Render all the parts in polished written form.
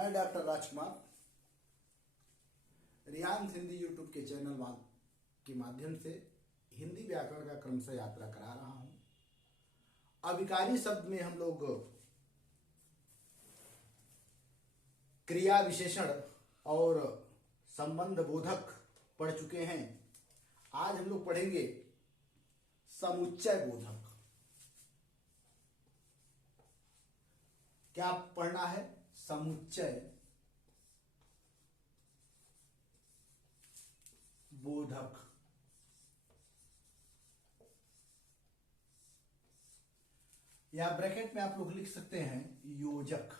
मैं डॉक्टर राजकुमार रियांस हिंदी यूट्यूब के चैनल के माध्यम से हिंदी व्याकरण का क्रमशः यात्रा करा रहा हूं। अभिकारी शब्द में हम लोग क्रिया विशेषण और संबंध बोधक पढ़ चुके हैं। आज हम लोग पढ़ेंगे समुच्चय बोधक। क्या पढ़ना है? समुच्चय बोधक। या ब्रैकेट में आप लोग लिख सकते हैं योजक।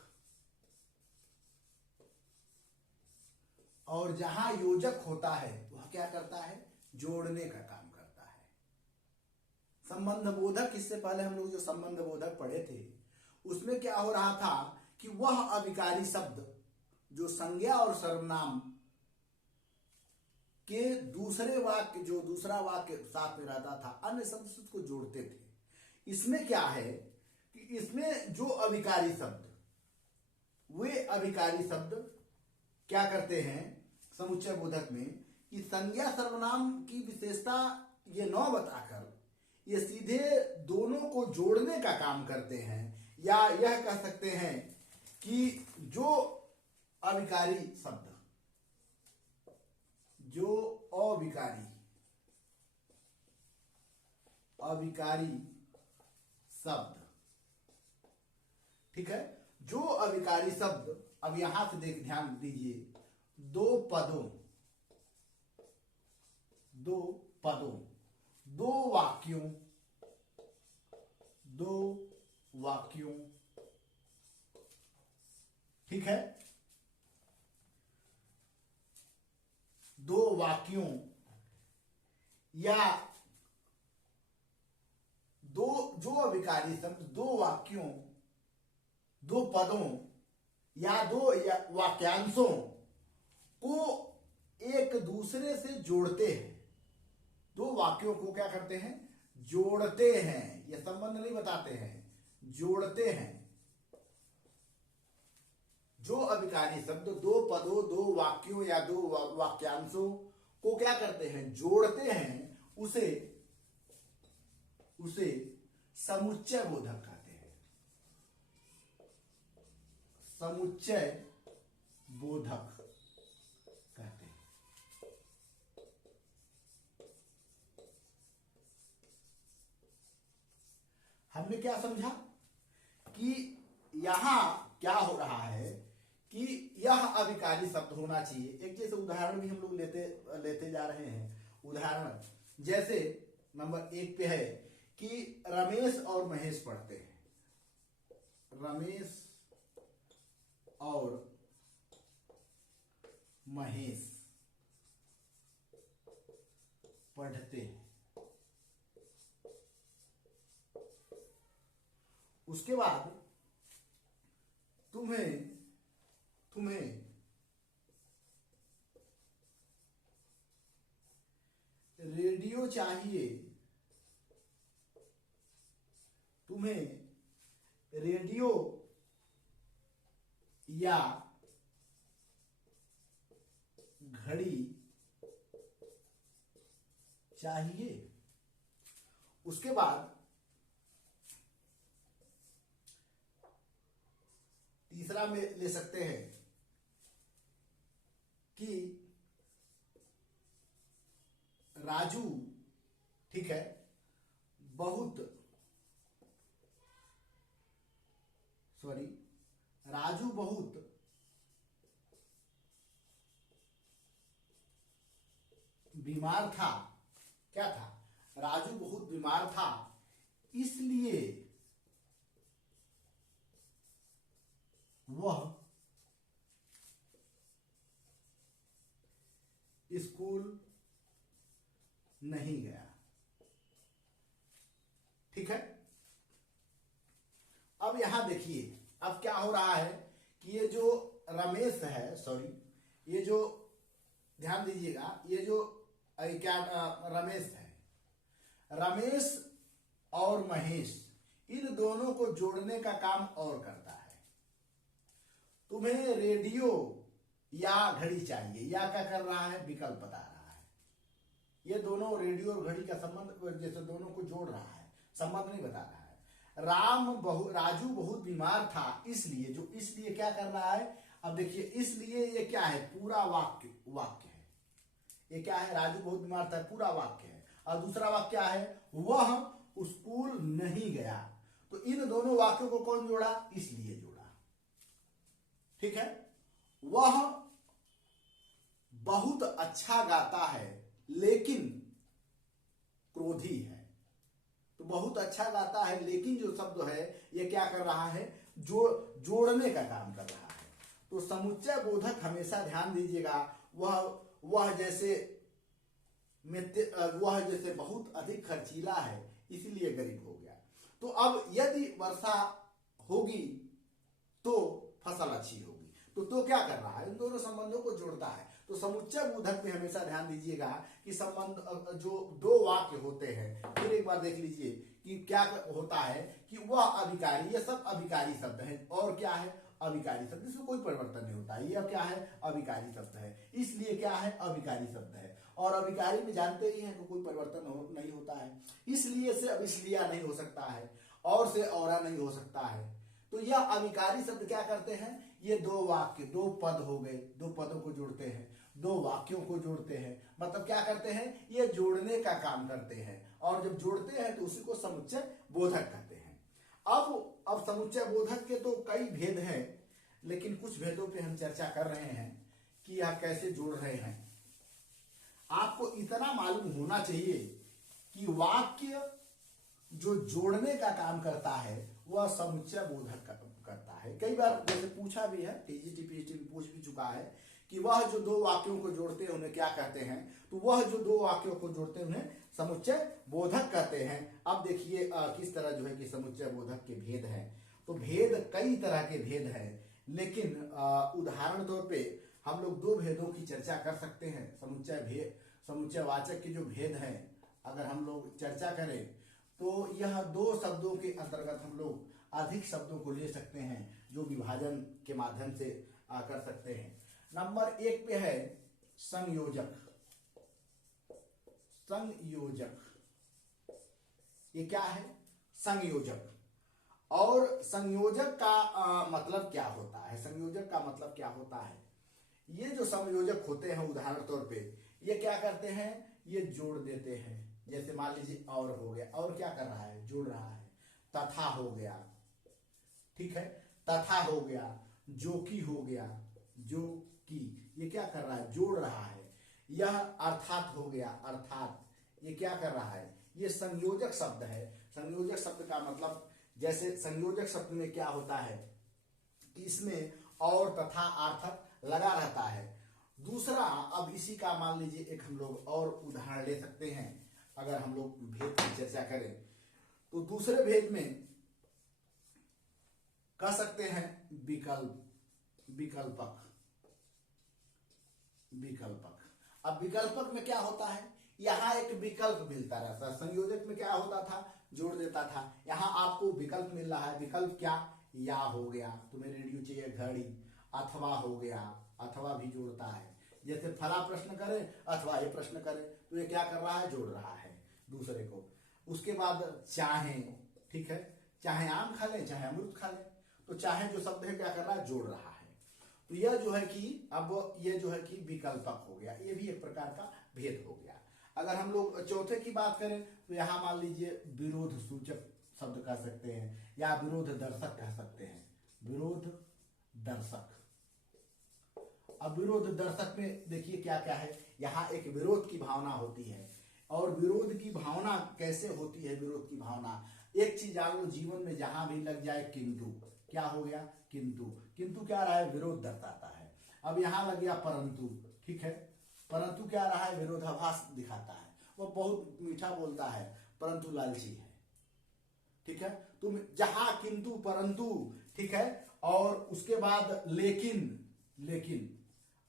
और जहां योजक होता है वह क्या करता है? जोड़ने का काम करता है। संबंध बोधक, इससे पहले हम लोग जो संबंध बोधक पढ़े थे उसमें क्या हो रहा था कि वह अभिकारी शब्द जो संज्ञा और सर्वनाम के दूसरे वाक्य, जो दूसरा वाक्य साथ में रहता था, अन्य शब्द से उसको जोड़ते थे। इसमें क्या है कि इसमें जो अभिकारी शब्द, वे अभिकारी शब्द क्या करते हैं समुच्चय बोधक में कि संज्ञा सर्वनाम की विशेषता ये न बताकर ये सीधे दोनों को जोड़ने का काम करते हैं। या यह कह सकते हैं कि जो अविकारी शब्द, जो अविकारी शब्द, ठीक है, जो अविकारी शब्द, अब यहां से ध्यान दीजिए, दो पदों, दो वाक्यों, ठीक है, दो वाक्यों या जो अविकारी शब्द दो वाक्यों, दो पदों या दो वाक्यांशों को एक दूसरे से जोड़ते हैं। दो वाक्यों को क्या करते हैं? जोड़ते हैं। ये संबंध नहीं बताते हैं, जोड़ते हैं। जो अभिकारी शब्द दो पदों, दो वाक्यों या दो वाक्यांशों को क्या करते हैं? जोड़ते हैं। उसे समुच्चय बोधक कहते हैं। समुच्चय बोधक कहते हैं। हमने क्या समझा कि यहां क्या हो रहा है कि यह अभिकारी शब्द होना चाहिए। एक जैसे उदाहरण भी हम लोग लेते जा रहे हैं। उदाहरण जैसे नंबर 1 पे है कि रमेश और महेश पढ़ते हैं। रमेश और महेश पढ़ते हैं। उसके बाद तुम्हें रेडियो चाहिए। तुम्हें रेडियो या घड़ी चाहिए। उसके बाद तीसरा में ले सकते हैं कि राजू, ठीक है, राजू बहुत बीमार था। क्या था? राजू बहुत बीमार था, इसलिए वह स्कूल नहीं गया। ठीक है। अब यहां देखिए, अब क्या हो रहा है कि ये जो रमेश है, ये जो, ध्यान दीजिएगा, ये जो क्या रमेश है, रमेश और महेश, इन दोनों को जोड़ने का काम और करता है। तुम्हें रेडियो या घड़ी चाहिए, या क्या कर रहा है, विकल्प बता रहा है। ये दोनों रेडियो और घड़ी का संबंध, जैसे दोनों को जोड़ रहा है, संबंध नहीं बता रहा है। राजू बहुत बीमार था इसलिए, जो इसलिए क्या कर रहा है, अब देखिए इसलिए ये क्या है, पूरा वाक्य है। ये क्या है, राजू बहुत बीमार था, पूरा वाक्य है। और दूसरा वाक्य क्या है, वह स्कूल नहीं गया। तो इन दोनों वाक्यों को कौन जोड़ा, इसलिए जोड़ा। ठीक है। वह बहुत अच्छा गाता है लेकिन क्रोधी है। तो बहुत अच्छा गाता है लेकिन जो शब्द है ये क्या कर रहा है, जोड़ने का काम कर रहा है। तो समुच्चय बोधक हमेशा ध्यान दीजिएगा, वह जैसे बहुत अधिक खर्चीला है इसलिए गरीब हो गया। तो अब यदि वर्षा होगी तो फसल अच्छी होगी। तो क्या कर रहा है, इन दोनों संबंधों को जोड़ता है। तो समुच्चय बोधक में हमेशा ध्यान दीजिएगा कि संबंध जो दो वाक्य होते हैं, फिर एक बार देख लीजिए कि क्या होता है कि वह अभिकारी, ये सब अभिकारी शब्द है। और क्या है, अभिकारी शब्द, इसमें कोई परिवर्तन नहीं होता है। यह क्या है, अभिकारी शब्द है, इसलिए क्या है, अभिकारी शब्द है। और अभिकारी में जानते ही हैं कि कोई परिवर्तन नहीं होता है। इसलिए से अब इसलिए नहीं हो सकता है, और से औरा नहीं हो सकता है। तो यह अभिकारी शब्द क्या करते हैं, ये दो वाक्य, दो पद हो गए, दो पदों को जोड़ते हैं, दो वाक्यों को जोड़ते हैं। मतलब क्या करते हैं, ये जोड़ने का काम करते हैं। और जब जोड़ते हैं तो उसी को समुच्चय बोधक कहते हैं। अब समुच्चय बोधक के तो कई भेद हैं, लेकिन कुछ भेदों पे हम चर्चा कर रहे हैं कि यह कैसे जोड़ रहे हैं। आपको इतना मालूम होना चाहिए कि वाक्य जो जोड़ने का काम करता है वह समुच्चय बोधक करता है। कई बार जैसे पूछा भी है, टीजीटी पीएचडी में पूछ भी चुका है कि वह जो दो वाक्यों को जोड़ते हैं उन्हें क्या कहते हैं। तो वह जो दो वाक्यों को जोड़ते हैं उन्हें समुच्चय बोधक कहते हैं। अब देखिए किस तरह जो है कि समुच्चय बोधक के भेद हैं। तो भेद कई तरह के भेद हैं, लेकिन उदाहरण तौर पे हम लोग दो भेदों की चर्चा कर सकते हैं। समुच्चय वाचक के जो भेद हैं अगर हम लोग चर्चा करें तो यह दो शब्दों के अंतर्गत हम लोग अधिक शब्दों को ले सकते हैं, जो विभाजन के माध्यम से कर सकते हैं। नंबर 1 पे है संयोजक। ये क्या है, संयोजक। और संयोजक का मतलब क्या होता है, संयोजक का मतलब क्या होता है, ये जो संयोजक होते हैं उदाहरण तौर पे ये क्या करते हैं, ये जोड़ देते हैं। जैसे मान लीजिए और हो गया, और क्या कर रहा है, जोड़ रहा है। तथा हो गया, ठीक है, तथा हो गया, जो की हो गया, जो की, ये क्या कर रहा है, जोड़ रहा है। यह अर्थात हो गया, अर्थात, ये क्या कर रहा है, ये संयोजक शब्द है। संयोजक शब्द का मतलब, जैसे संयोजक शब्द में क्या होता है कि इसमें और तथा अर्थक लगा रहता है। दूसरा, अब इसी का मान लीजिए एक हम लोग और उदाहरण ले सकते हैं। अगर हम लोग भेद की चर्चा करें तो दूसरे भेद में कह सकते हैं विकल्पक। अब विकल्पक में क्या होता है, यहां एक विकल्प मिलता रहता है। संयोजक में क्या होता था, जोड़ देता था। यहां आपको विकल्प मिल रहा है। विकल्प क्या, या हो गया, तुम्हें रेडियो चाहिए, घड़ी, अथवा हो गया, अथवा भी जोड़ता है। जैसे फला प्रश्न करे अथवा ये प्रश्न करे, तो ये क्या कर रहा है, जोड़ रहा है दूसरे को। उसके बाद चाहे, ठीक है, चाहे आम खा ले चाहे अमरूद खा ले, तो चाहे जो शब्द है क्या कर रहा है, जोड़ रहा है। तो यह जो है कि अब ये जो है कि विकल्पक हो गया, ये भी एक प्रकार का भेद हो गया। अगर हम लोग चौथे की बात करें तो यहाँ मान लीजिए विरोध सूचक शब्द कह सकते हैं, या विरोध दर्शक कह सकते हैं। विरोध दर्शक। अब विरोध दर्शक में देखिए क्या क्या है, यहाँ एक विरोध की भावना होती है। और विरोध की भावना कैसे होती है, विरोध की भावना, एक चीज जान लो, जीवन में जहां भी लग जाए किंतु, क्या हो गया, किंतु क्या रहा है, विरोध दर्शाता है। अब यहां लग गया परंतु, ठीक है, परंतु क्या रहा है, विरोधाभास दिखाता है। वो बहुत मीठा बोलता है परंतु लालची है, ठीक है। तो जहां किंतु परंतु, ठीक है, और उसके बाद लेकिन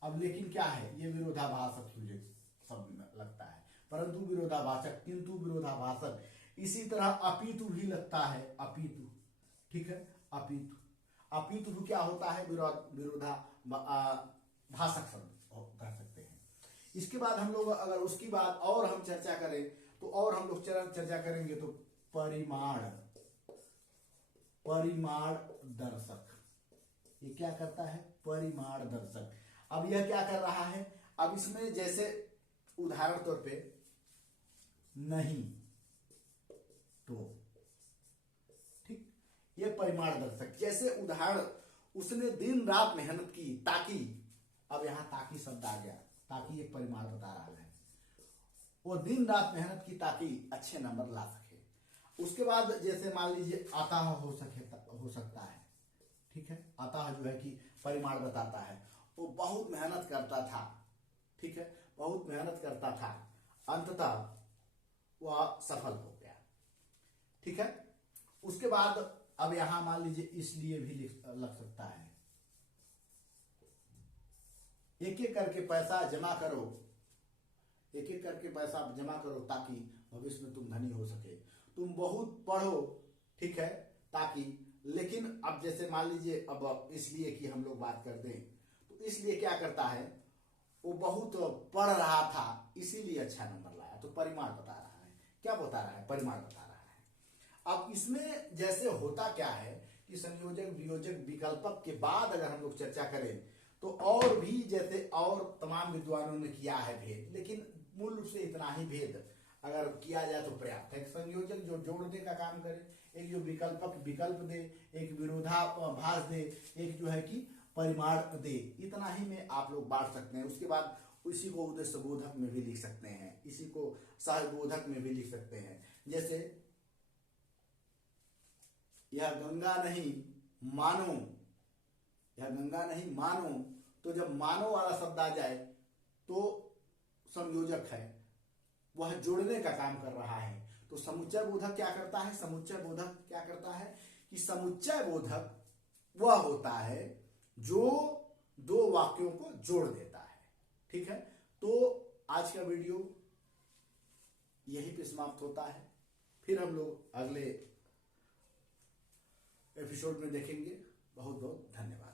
अब लेकिन क्या है, ये विरोधाभासक शब्द लगता है। परंतु विरोधाभासक, किंतु विरोधाभासक। इसी तरह अपितु भी लगता है, अपितु, ठीक है, अपितु। अपितु क्या होता है, विरोधा भाषक शब्द कर सकते हैं। इसके बाद हम लोग अगर उसकी बात और हम चर्चा करें तो और हम लोग चर्चा करेंगे तो परिमाण दर्शक, ये क्या करता है, परिमाण दर्शक। अब यह क्या कर रहा है, अब इसमें जैसे उदाहरण तौर पे नहीं तो, ठीक, ये परिमाण दर्शक। जैसे उदाहरण, उसने दिन रात मेहनत की ताकि, अब यहां ताकि शब्द आ गया, ताकि एक परिमाण बता रहा है, वो दिन रात मेहनत की ताकि अच्छे नंबर ला सके। उसके बाद जैसे मान लीजिए अतः हो सकता है, ठीक है, अतः जो है कि परिमाण बताता है, वो बहुत मेहनत करता था, ठीक है, बहुत मेहनत करता था, अंततः वह सफल हो गया, ठीक है। उसके बाद अब यहां मान लीजिए इसलिए भी लग सकता है, एक एक करके पैसा जमा करो, एक एक करके पैसा जमा करो ताकि भविष्य में तुम धनी हो सके, तुम बहुत पढ़ो, ठीक है, ताकि, लेकिन अब जैसे मान लीजिए अब इसलिए कि हम लोग बात कर दें तो इसलिए क्या करता है, वो बहुत पढ़ रहा था इसीलिए अच्छा नंबर लाया, तो परिमाण बता रहा है, क्या बता रहा है, परिमाण बता रहा है। अब इसमें जैसे होता क्या है कि संयोजक वियोजक विकल्पक के बाद अगर हम लोग चर्चा करें तो और भी जैसे और तमाम विद्वानों ने किया है भेद, लेकिन मूल रूप से इतना ही भेद अगर किया जाए तो पर्याप्त है। संयोजक जो जोड़ने का काम करे, एक जो विकल्पक विकल्प दे, एक विरोधाभास दे, एक जो है कि परिमाण दे, इतना ही में आप लोग बांट सकते हैं। उसके बाद इसी को उद्देश्य बोधक में भी लिख सकते हैं, इसी को सहबोधक में भी लिख सकते हैं। जैसे यह गंगा नहीं मानो, यह गंगा नहीं मानो, तो जब मानो वाला शब्द आ जाए तो संयोजक है, वह जोड़ने का काम कर रहा है। तो समुच्चय बोधक क्या करता है, समुच्चय बोधक क्या करता है कि समुच्चय बोधक वह होता है जो दो वाक्यों को जोड़ देता है, ठीक है। तो आज का वीडियो यहीं पे समाप्त होता है, फिर हम लोग अगले एपिसोड में देखेंगे। बहुत बहुत धन्यवाद।